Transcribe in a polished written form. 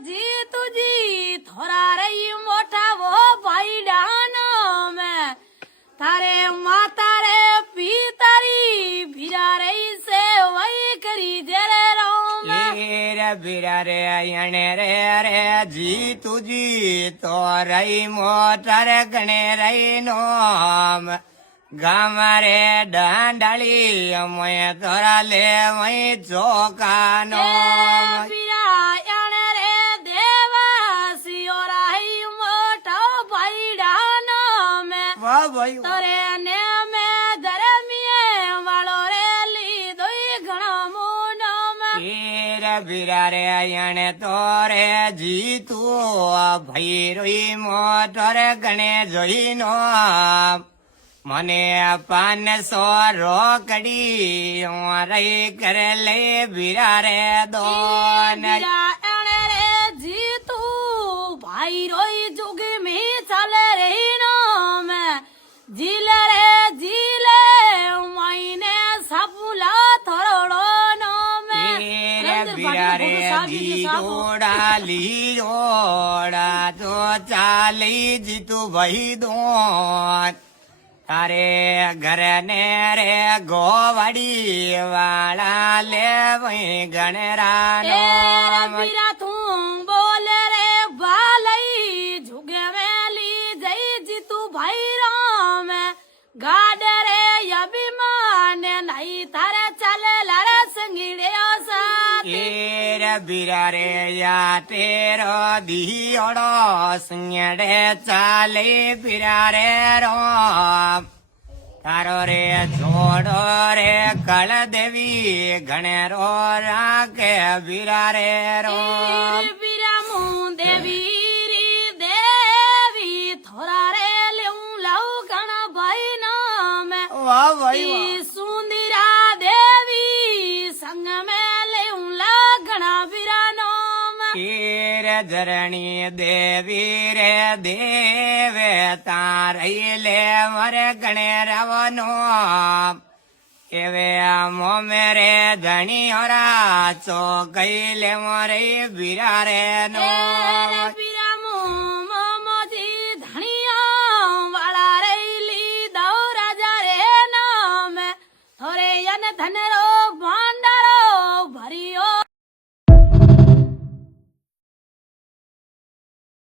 जी तुझी थोड़ा रही मोटा वो भाई डानो में थारे माता रे पीतारी भिरा रही से वही करी जरे रोम रे बीरा रे अयणे रे रे जी तुझी तो रही मोटर गणे रही नोम गाम रे डांडाली मैं तोरा ले वही चौका नोम भिरा याने रे देवासी और आई मोटा भाई डानो में वाह भाई तोरे ने में धर्मिये वालो रे ली दोई घणो मुनो में रे बीरा रे अयणे तोरे जी तू भाई रोई मोटर गणे जोई नोम મને 500 રોકડી રઈ કરે લે બીરા રે દોન भिरा याने रे जी तू भाई रोई जुगी में चले रही नो में जीले रे जीले मायने सबुला थोड़ो नो में બીરા રે જીતોડા લીઓડા તો ચાલી જીતુ ભાઈ દોન તારે ઘરે ને રે ગોવાડી વાળા લે વહી ગણરાનો भिरा तू बोले रे बालई झुगे मेली जई जी तू भाई राम गाडे रे अभिमान नहीं थारे चले लड़े संगीड़े रे बीरा रे या तेरो दियोड़ो संगड़े चाले बीरा रे रोम तारो रे छोड़ो रे कल देवी गणेरो राके बीरा रे रोम भिरा मुँह देवी री देवी थोड़ा रे लेऊं लाऊ गणा भाई नाम वाह भाई वाह सुंदरा देवी संग में लेऊं ला गणा भिरा नाम रे धरणी देवी रे देवे तारई ले मर गणे रवनो एवे मो मेरे धनी होरा चो गई ले मोरे बीरा रे नो भिरा मुँह मोमोजी धनिया वाला रेली दौ राजा रे नाम थोरे यन धन रो